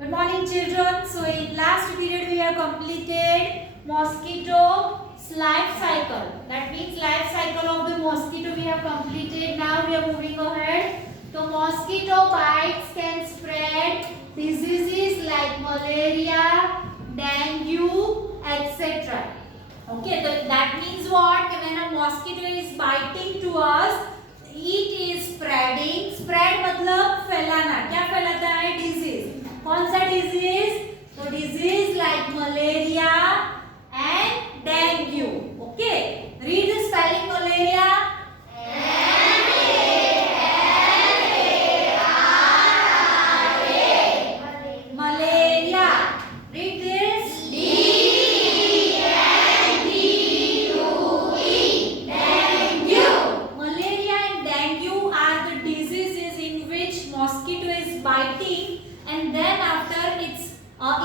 Good morning, children. So in last period we have completed mosquito life cycle. That means life cycle of the mosquito we have completed. Now we are moving ahead. So mosquito bites can spread diseases like malaria, dengue, etc. Okay, so that means what? When a mosquito is biting to us, it is spreading. Spread मतलब फैलाना. क्या फैलाता है? Disease. कौन सा डिजीज? तो disease like malaria and dengue. Okay, read the spelling malaria. Malaria. Read this. dengue. Malaria and dengue are the diseases in which mosquito is biting. And then after it's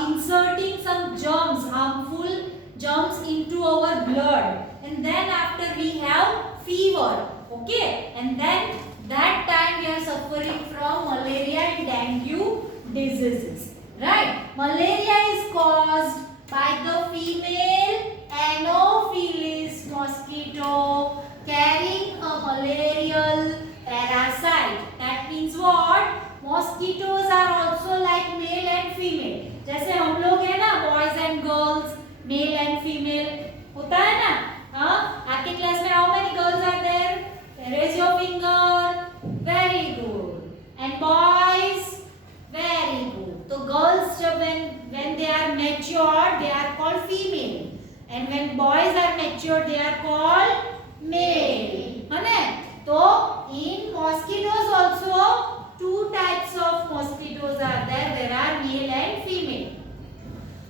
inserting some germs, harmful germs into our blood, and then after we have fever. Okay, and then that time we are suffering from malaria and dengue diseases, right? Malaria is caused by the female Anopheles mosquito carrying a malarial parasite. That means what? Mosquitoes are also like male and female. जैसे हम लोग हैं ना, boys and girls, male and female होता है ना. हाँ, आपके क्लास में how many girls are there? Raise your finger. Very good. And boys? Very good. तो girls जब when they are mature they are called female, and when boys are mature they are called male. है ना? तो in mosquitoes also two types of mosquitoes are there. There are male and female.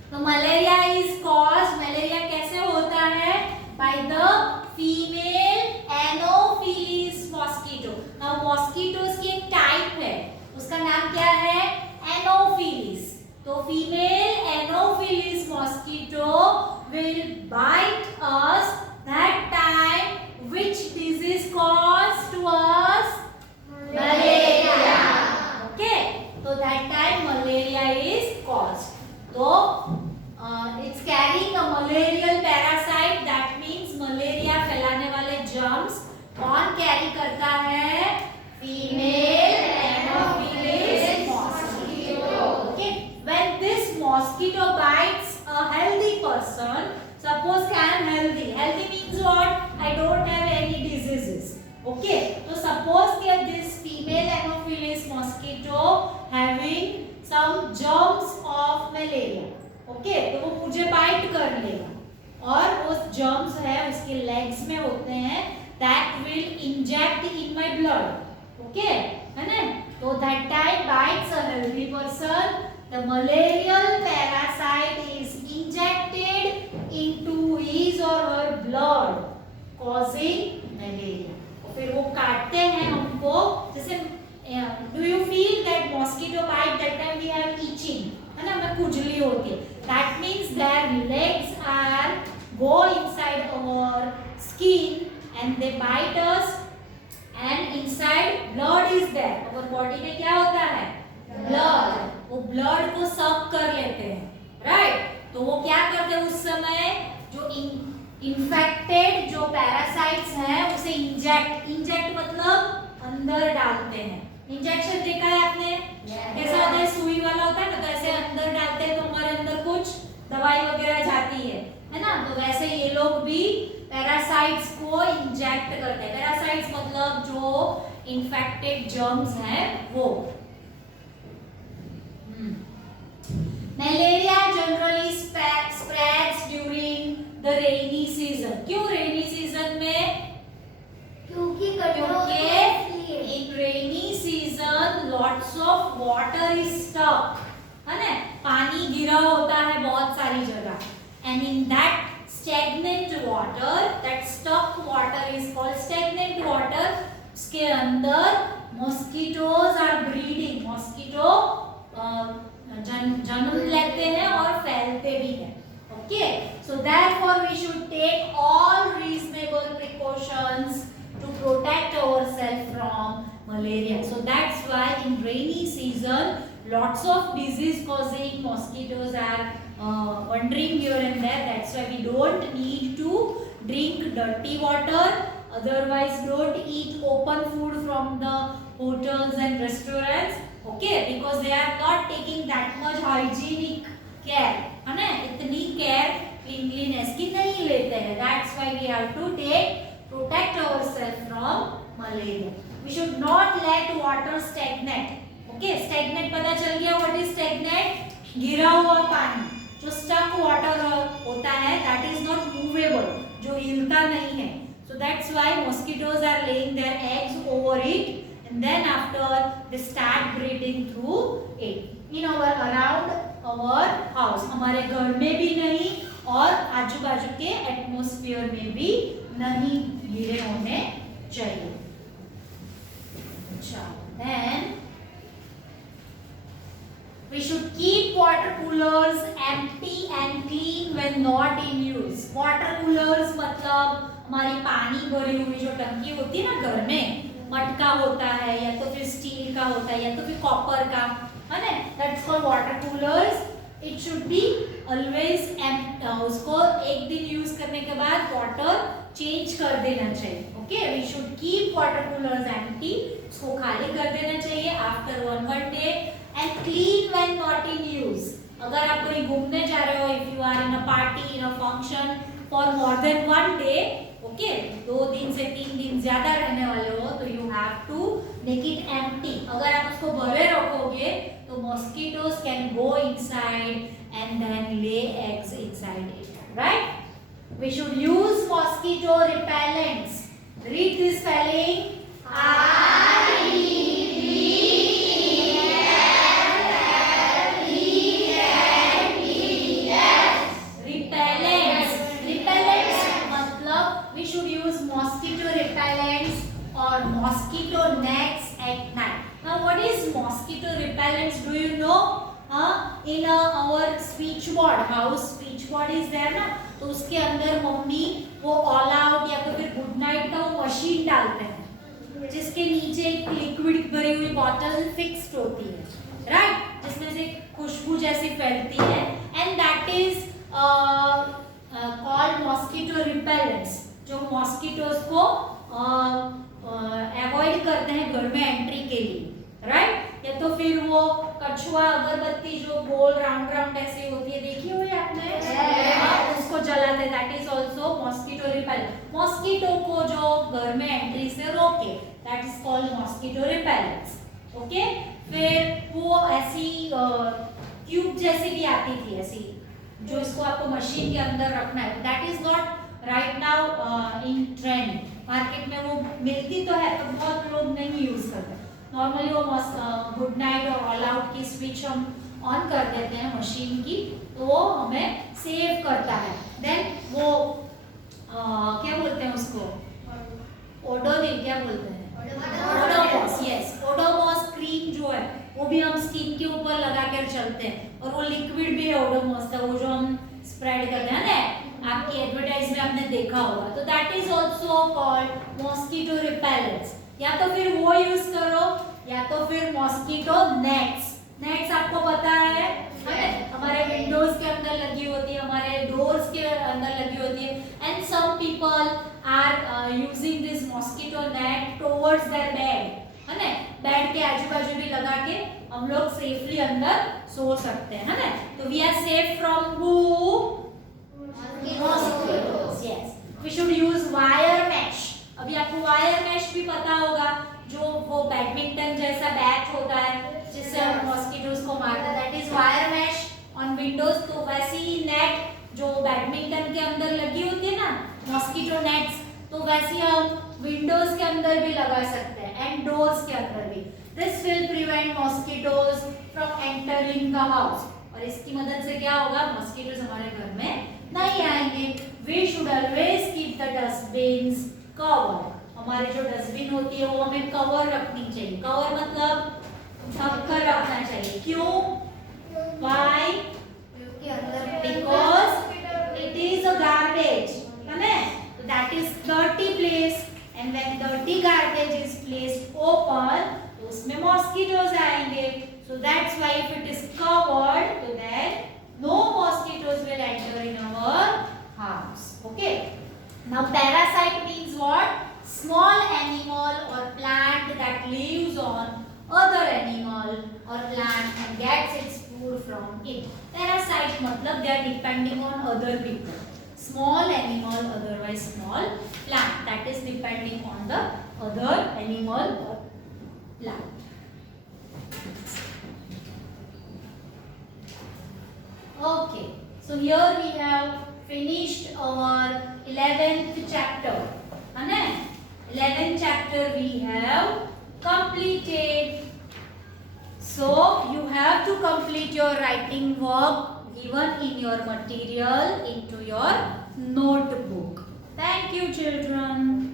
So malaria is caused. Malaria कैसे होता है? By the female Anopheles mosquito. Now mosquitoes की एक type है, उसका नाम क्या है? Anopheles. तो female Anopheles mosquito will bite us. That time which disease caused to us? Malaria. Okay, so that time malaria is caused. So it's carrying a malarial parasite. That means malaria फैलाने वाले germs कौन carry करता है? Female Anopheles mosquito. Okay, when this mosquito bites a healthy person, suppose I am healthy. Healthy means what? I don't have any diseases. Okay, so suppose that this female Anopheles mosquito having some germs of malaria. Okay, तो वो मुझे बाइट कर लेगा और वो germs है उसके legs में होते हैं. That will inject in my blood. Okay, है ना? तो that time bites a healthy person. The malarial parasite is injected into his or her blood, causing malaria. फिर वो काटते हैं हमको. जैसे do you feel that mosquito bite that time we have itching, है ना? हमें खुजली होती है. That means their legs are go inside our skin and they bite us, and inside blood is there. our body में क्या होता है? blood. वो blood को suck कर लेते हैं, right? तो वो क्या करते हैं उस समय? जो इन्फेक्टेड जो पैरासाइट्स हैं उसे इंजेक्ट मतलब अंदर डालते हैं. इंजेक्शन देखा है आपने? कैसा होता है? सुई वाला होता है ना, तो ऐसे अंदर डालते हैं तो हमारे अंदर कुछ दवाई वगैरह जाती है ना? तो वैसे ये लोग भी पैरासाइट्स को इंजेक्ट करते हैं. पैरासाइट्स मतलब जो इन्फेक्टेड जर्म्स हैं वो. Malaria generally spreads during the rainy season. क्यों rainy season में? क्योंकि in rainy season lots of water is stuck, है ना? पानी गिरा होता है बहुत सारी जगह, and in that stagnant water, that stuck water is called stagnant water. उसके अंदर mosquitoes are breeding. mosquito जन्म लेते हैं और फैलते भी हैं. Okay, so therefore we should take all reasonable precautions to protect ourselves from malaria. So that's why in rainy season reason lots of disease causing mosquitoes are wandering here and there. That's why we don't need to drink dirty water. Otherwise, don't eat open food from the hotels and restaurants. Okay, because they are not taking that much hygienic care. है ना, इतनी care cleanliness की नहीं लेते हैं. That's why we have to protect ourselves from malaria. We should not let water stagnate. Okay, stagnate पता चल गया. What is stagnate? गिरा हुआ पानी. जो stuck water होता है, that is not movable. जो हिलता नहीं है. So that's why mosquitoes are laying their eggs over it, and then after they start breeding through it. In our around our house, हमारे घर में भी नहीं और आजू बाजू के एटमॉस्फेयर में भी नहीं गिरे होने चाहिए. अच्छा, then we should keep water coolers empty and clean when not in use. Water coolers मतलब हमारी पानी भरी हुई जो टंकी होती है ना घर में, मटका होता है या तो फिर स्टील का होता है या तो फिर कॉपर का, है ना, that's called water coolers. It should be always empty. उसको एक दिन यूज करने के बाद वाटर चेंज कर देना चाहिए. Okay, we should keep water coolers empty. उसको खाली कर देना चाहिए after one day and clean when not in use. अगर आप कहीं घूमने जा रहे हो, if you are in a party, in a function for more than one day, okay, 2 दिन से 3 दिन ज्यादा रहने वाले हो, तो you have to make it empty. अगर आप उसको भरे रखोगे तो mosquitoes can go inside and then lay eggs inside it, right? We should use mosquito repellents. Read this spelling. Or mosquito nets at night. Now what is mosquito repellents? Do you know? In our switchboard, house switchboard is there ना, तो उसके अंदर मम्मी वो all out या तो फिर good night का वो मशीन डालते हैं, जिसके नीचे एक लिक्विड भरी हुई बॉटल फिक्स्ड होती है, राइट, जिसमें से खुशबू जैसी फैलती है, and that is called mosquito repellents, जो मॉस्किटोज को अवॉइड करते हैं घर में एंट्री के लिए, राइट? या तो फिर वो कछुआ अगरबत्ती जो गोल राउंड राउंड ऐसी होती है, देखी हुई आपने? उसको जलाते, that is also mosquito repellent. Mosquito को जो घर में एंट्री से रोके, that is called mosquito repellents. Okay, फिर वो ऐसी ट्यूब जैसी भी आती थी, ऐसी जो इसको आपको मशीन के अंदर रखना है. That is not right now in trend. Market में वो मिलती तो है, पर बहुत लोग नहीं यूज करते. नॉर्मली वो गुड नाइट और ऑल आउट की स्विच हम ऑन कर देते हैं मशीन की, तो वो हमें सेव करता है. देन वो क्या बोलते हैं उसको, ओडोनिल क्या बोलते हैं, ओडोमॉस. यस, ओडोमॉस क्रीम जो है वो भी हम स्किन के ऊपर लगा कर चलते हैं, और वो लिक्विड भी है ओडोमॉस का, वो जो हम स्प्रेड करते हैं ना, आपकी एडवर्टाइज में आपने देखा होगा. तो that is also called mosquito repellents. या तो फिर वो यूज करो या तो फिर मॉस्किटो नेट्स. नेट्स आपको पता है, हमारे विंडोज के अंदर लगी होती है, हमारे डोर्स के अंदर लगी होती है, and some people are using this mosquito net towards their bed, है ना, बेड के आजू बाजू भी लगा के हम लोग सेफली अंदर सो सकते हैं, है ना. तो we are safe from who? Mosquitoes. Yes. We should use wire mesh. अभी आपको वायर मेश भी पता होगा, जो वो बैडमिंटन जैसा बैट होता है जिससे हम मॉस्किटोज को मारते हैं, that is wire mesh on Windows. तो वैसी ही नेट जो बैडमिंटन के अंदर लगी होती है ना, मॉस्किटो नेट्स, तो वैसी हम विंडोज के अंदर भी लगा सकते हैं एंड डोर्स के अंदर भी. This will prevent mosquitoes from entering the house. और इसकी मदद से क्या होगा, मॉस्किटोज हमारे घर में नहीं आएंगे. We should always keep the dustbins cover. हमारे जो डस्टबिन होती है वो हमें कवर रखनी चाहिए. कवर मतलब ढक कर रखना चाहिए. क्यों? Why? Because it is a garbage, है ना, that is dirty place, and when dirty garbage is placed open, तो उसमें मॉस्किटोज आएंगे. सो they are depending on other people. Small animal, otherwise small plant. That is depending on the other animal or plant. Okay, so here we have finished our 11th chapter. And 11th chapter we have completed. So you have to complete your writing work given in your material into your notebook. Thank you, children.